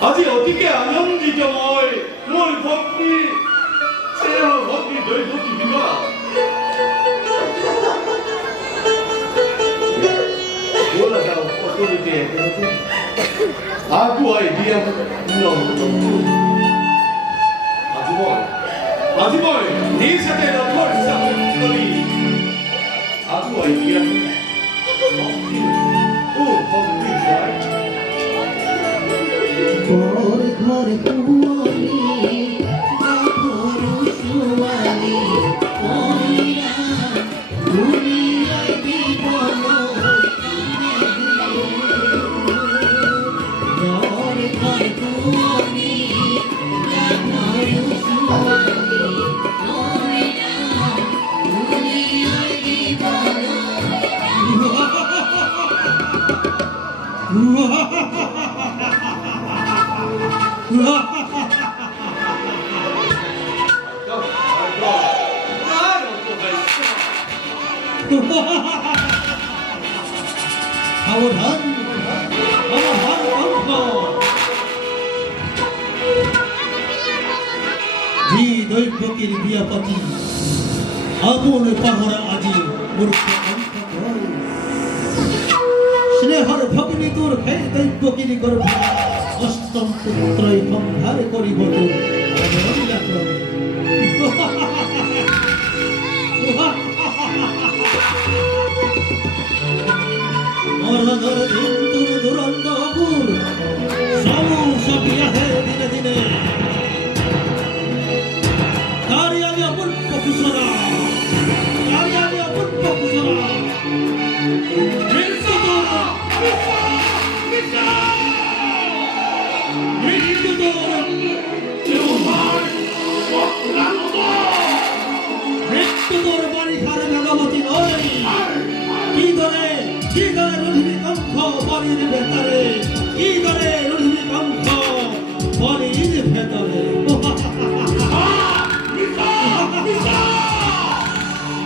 아직 어떻게 안 했는지 뭘 벗기 새로 벗기 널 벗기 미가 몰라 나 어떤 게 아구와의 미야 아주머니 네 세대로 털싸 너희 아구와의 미야 벗기 좋아해 ঘরে ঘরে পুয়ালি ঘর সুয়ালি কইরা দুনিয়ায় বিপদ ঘরে ঘরে পুয়ালি ঘর সুয়ালি কইরা দুনিয়ায় বিপদ 사월한 어머한 네 넓적끼리 미아빠티 아구오늘 빠거라 아지 모르게 안타걸 신의 하루 벽이니 도를 해 넓적끼리 걸어 어스tom 뚜트라이 펑하를 거리고도 어머니라 그러네 Orang-orang itu turun kabur, samu sabiah dine. Karyanya pun fokusana, Rektor bani khara megawati oi, 이달의 눈이 감고 버리는 배달에 이달의 눈이 감고 버리는 배달에 미사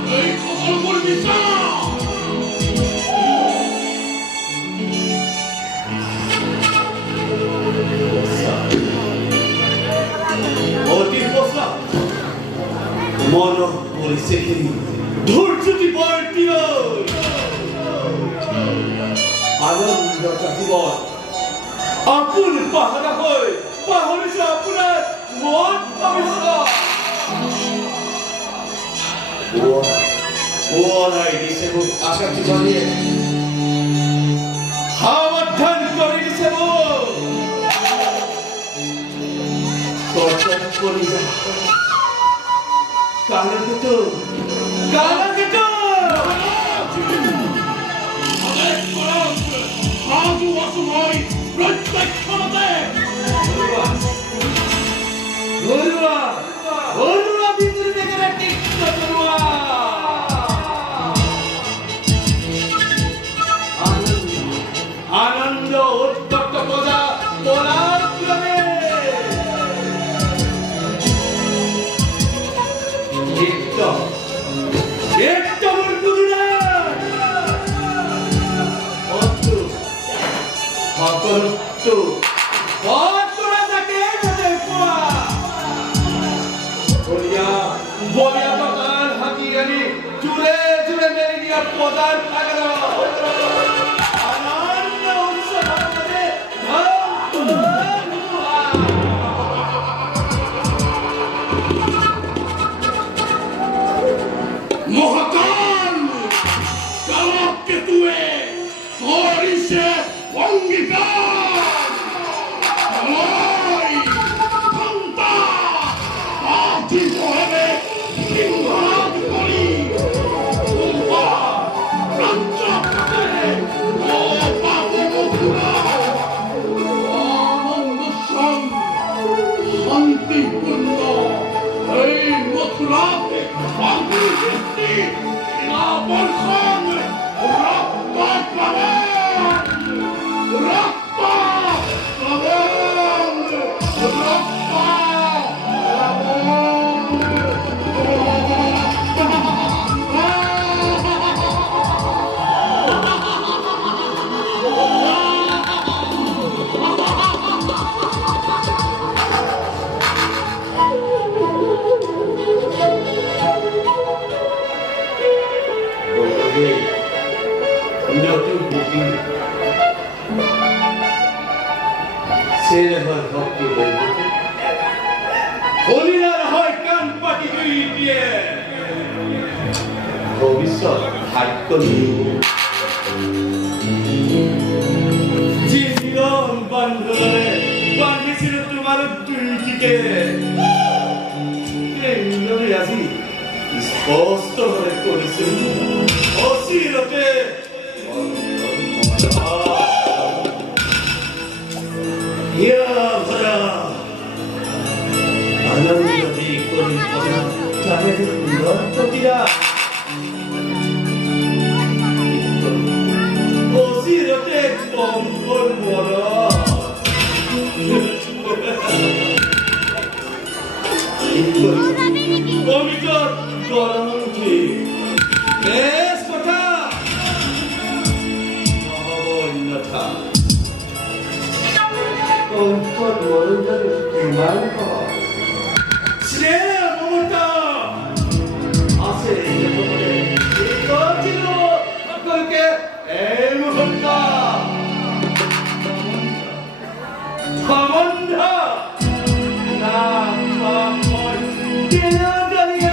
너희 거슬골 미사 어디 벗사 뭐너 우리 새끼 돌주지 말띠어 아는 여자 두번 아뿐 빠하다걸 빠하면서 아뿐은 뭔 하면서 우와 나이 세부 아깝지 전에 하와탄 거리니 세부 거리자 가는 것도 아주 와서 너희 런치백 어디와 민들이 내게라 띵떠들어와 아는도 어떡도 보자 떠나 그러네 액정을 부르라 바꿔도 바꿔라자게 해야 거야. 뭐야 바간 하기가니 주레 내리기가 보단 나가라. 일세 왕기가 어이 강다 아지소함의 핑거라거리 우와 란짝하게 오빠고구나 왕무상 한띠꾼도 에이 못으라 왕기겠지 나벌상을 락바바바 락바 세례만 덮게 되고 우리나라 헐 깜빡이 그 입에 거기서 발걸리고 진이런 반들에 반기스를 뚜마를 뚫기게 땡겨를 야지 스포스터를 꼬리쓰는 어시럽게 이야 보라 아나운서들이 이꼴을 보자 자네들 어쩌기라 어시럽게 뻥뻥 보라 이꼴 뻥이껏 걸어놓기 에스코타 어인나타 뻔뻔 모른 자들 그만둬 시내를 먹었다 아세 이제부터는 이거지로 바꿀게 애무섭다 가만다 나 가만 뛰어가리야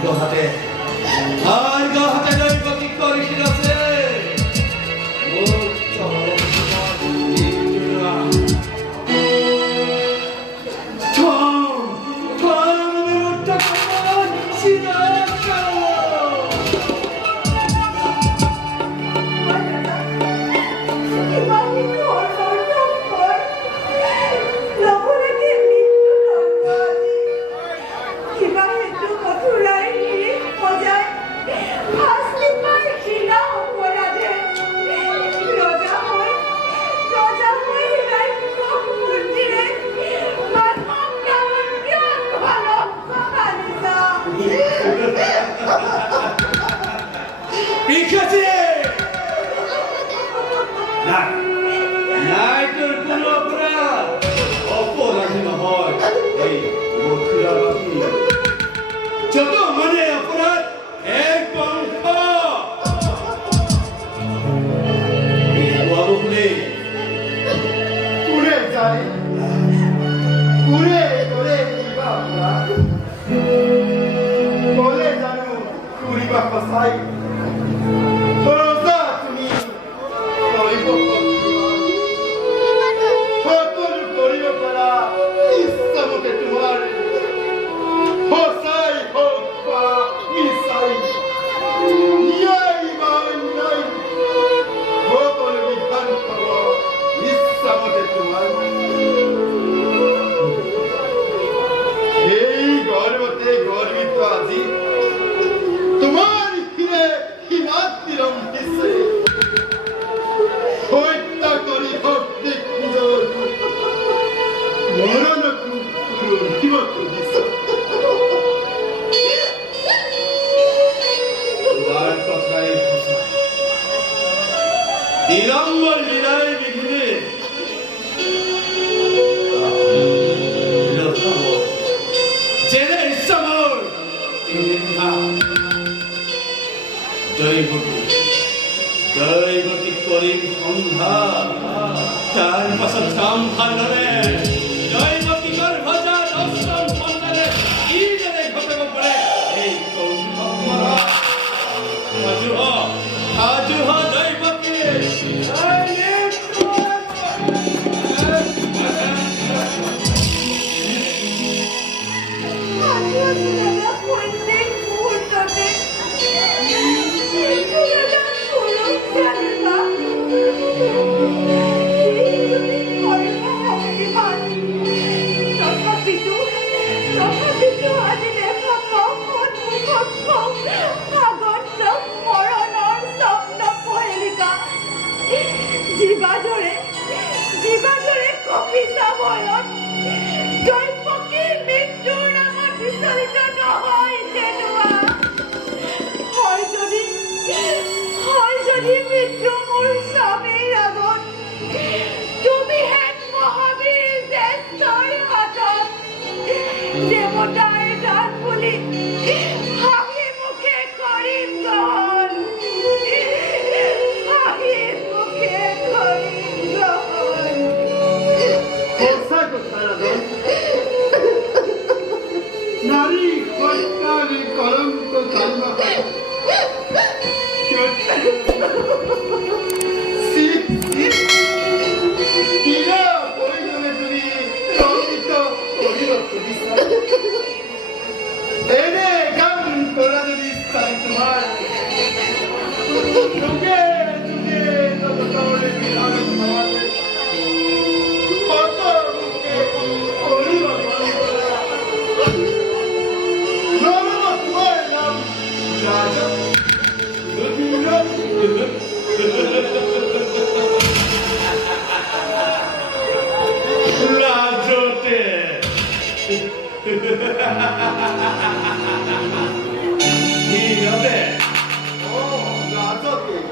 이거 하대 이거 하대 너 이거 깃거리 싫었어 Because 나이들 끊어보라 엎어나시는 헐 에이 뭐 그라기 저도 어머니 엎어라 애광파 이 뭐하고 그래 그래 자리 그래 노래 이봐 노래 자는 우리 바빠 사이 그러다 তুমি 너희 보고 হতর করিও পারা ইচ্ছামতে তোমার হসাই হোক পা মিসাই নিয়াই বাই হতর বিধান করো ইচ্ছামতে তোমার এই গর্বতে গর্বিত আজি তোমার ফিরে হিমাতিরম দিছে হত্যা করি ভক্তি খুঁজর মরণ কুকুর হিমত দিছে উদার কথায় ভাষা নিরম্বর লীলায় বিঘ্নে জেনে ইচ্ছামর জয়গতি করিম সন্ধ্যা তার পাছত কাম ভালদৰে জয়গতি কৰ ভজা দৰ্শন সন্তানে কি যেনে ঘটক পৰে এই কৌতুক 라조테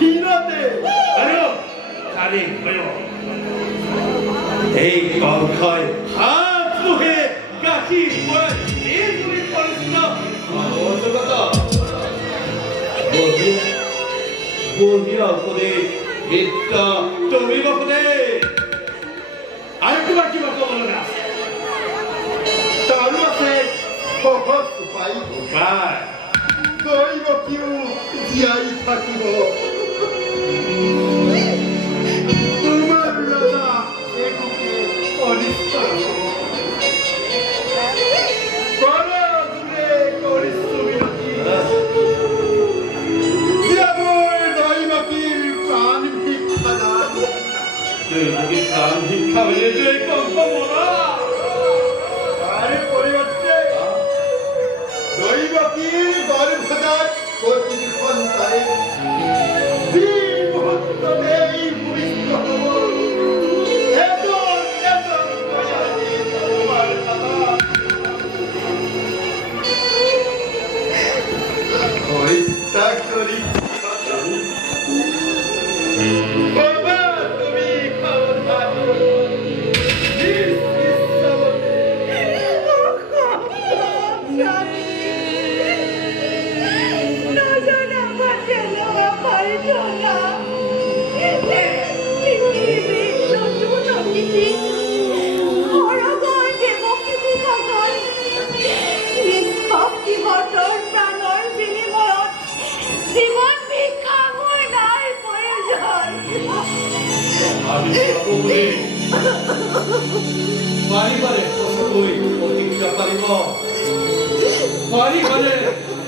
이런데 아니요 다리 보여 에이 깜카이 하프해 가시 뭐야 내 소리 버리시나 어서 갔다 뭐야 꼬대 있다 또 이거 꼬대 알고밖에 바꿔버려라 가 여기 감히 가면에 깜빡거라 জীবন ভিক্ষা মোৰ নাই প্ৰয়োজন আমি সকলোৱে পাৰিবাৰে কষ্টকৈ প্ৰতিক্ৰিয়া পাৰিব পাৰিবাৰে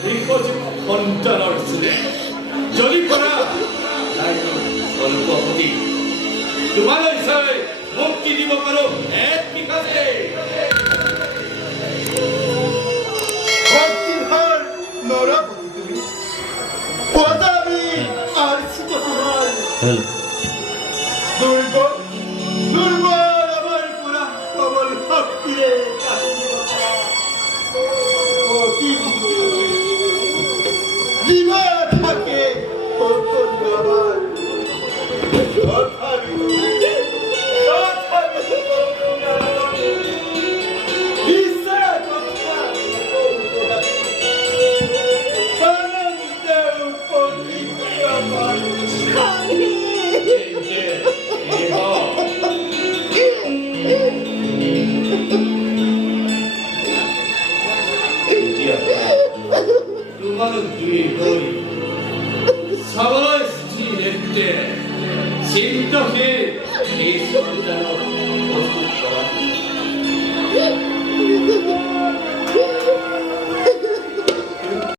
দীৰ্ঘজীৱ সন্তানৰ চুলে যদি কৰা স্বল্পপতি তোমালৈ চাই মুক্তি দিব পাৰো এক নিশাতে 누가는 뒤에 너희 사과의 스티냈대 심덕히 이 손자로